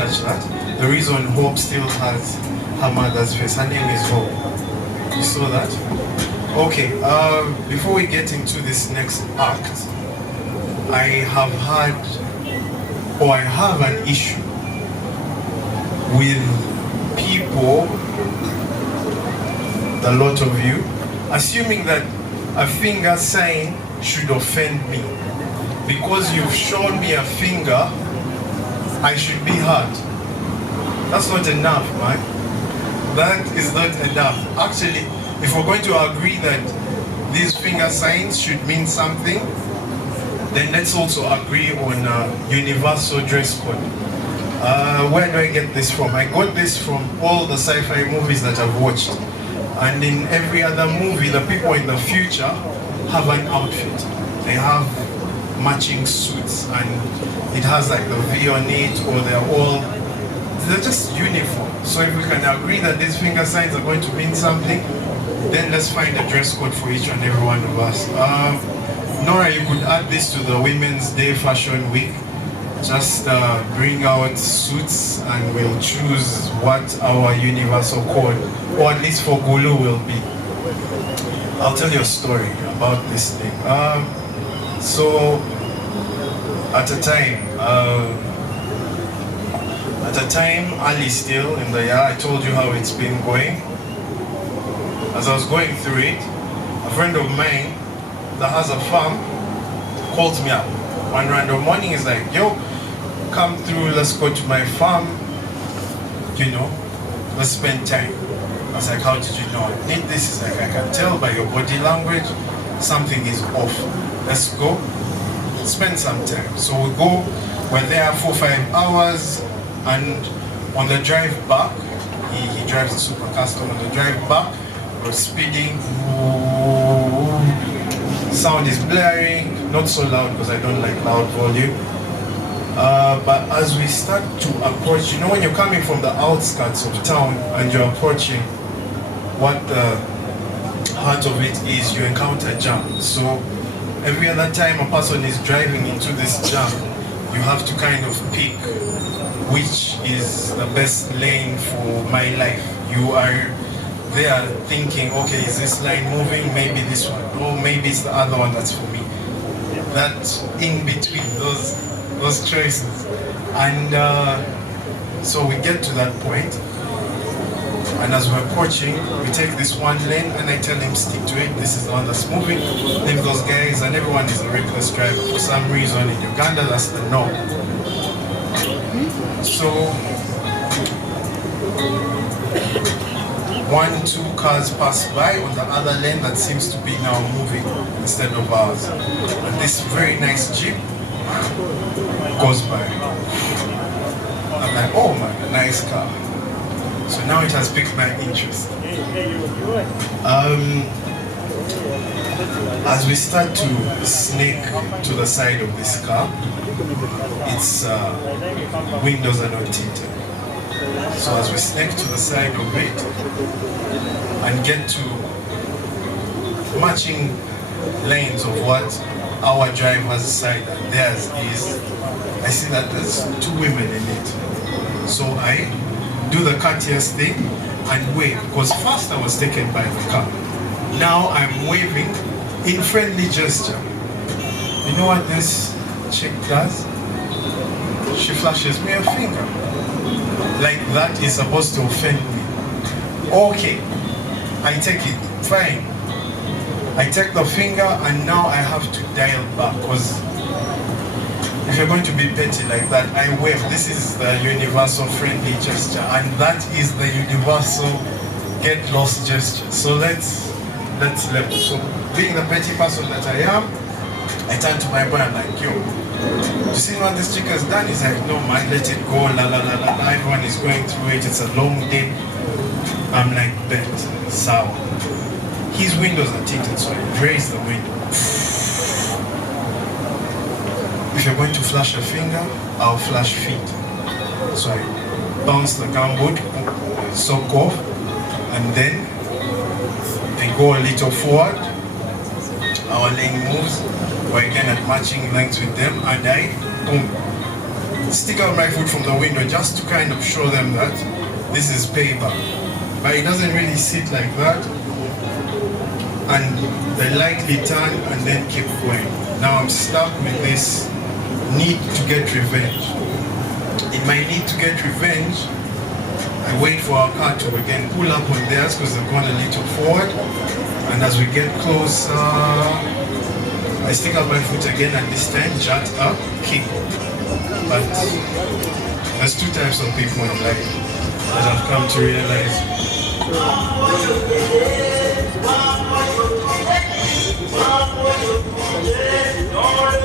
catch that. The reason Hope still has her mother's face, her name is Hope. You saw that? Okay, before we get into this next act, I have an issue with people, a lot of you, assuming that a finger sign should offend me. Because you've shown me a finger, I should be hurt. That's not enough, man. That is not enough. Actually, if we're going to agree that these finger signs should mean something, then let's also agree on a universal dress code. Where do I get this from? I got this from all the sci-fi movies that I've watched. And in every other movie, the people in the future have an outfit. They have matching suits, and it has like the V on it, or they're just uniform. So if we can agree that these finger signs are going to mean something, then let's find a dress code for each and every one of us. Nora, you could add this to the Women's Day Fashion Week. Just bring out suits and we'll choose what our universal code, or at least for Gulu, will be. I'll tell you a story about this thing. So, at a time, early still in the year, I told you how it's been going. As I was going through it, a friend of mine that has a farm called me up one random morning. He's like, yo, come through, let's go to my farm, you know, let's spend time. I was like, how did you know I need this? He's like, I can tell by your body language, something is off. Let's go, spend some time. So we go, we're there 4-5 hours, and on the drive back, he drives a super custom. On the drive back, we're speeding, sound is blaring, not so loud because I don't like loud volume. But as we start to approach, you know, when you're coming from the outskirts of town and you're approaching what the heart of it is, you encounter jam. So every other time a person is driving into this jam, you have to kind of pick which is the best lane for my life. You are there thinking, okay, is this line moving? Maybe this one. Or maybe it's the other one that's for me. That in between, those choices. And so we get to that point, and as we're approaching, we take this one lane and I tell him, stick to it, this is the one that's moving, leave those guys, and everyone is a reckless driver. For some reason in Uganda, that's the norm. So 1-2 cars pass by on the other lane that seems to be now moving instead of ours. And this very nice Jeep goes by. I'm like, oh man, nice car. So now it has piqued my interest. As we start to snake to the side of this car, its windows are not tinted. So as we snake to the side of it and get to matching lanes of what our driver's side and theirs is, I see that there's 2 women in it. So I do the courteous thing and wave, because first I was taken by the car. Now I'm waving in friendly gesture. You know what this chick does? She flashes me a finger. Like that is supposed to offend me. Okay, I take it, fine. I take the finger and now I have to dial back, because if you're going to be petty like that, I wave. This is the universal friendly gesture, and that is the universal get lost gesture. So let's level. So being the petty person that I am, I turn to my boy and I'm like, yo, you see what this chick has done? He's like, no man, let it go, la la la la. Everyone is going through it, it's a long day. I'm like, bet, sour. His windows are tinted, so I raise the window. If you're going to flash a finger, I'll flash feet. So I bounce the gumboot, soak off, and then they go a little forward. Our lane moves. We're again at matching lengths with them, and I boom. stick out my foot from the window just to kind of show them that this is payback. But it doesn't really sit like that. And they lightly turn and then keep going. Now I'm stuck with this need to get revenge. In my need to get revenge, I wait for our car to again pull up on theirs because they've gone a little forward. And as we get closer, I stick out my foot again and this time jut up, kick. But there's two types of people in life that I've come to realize.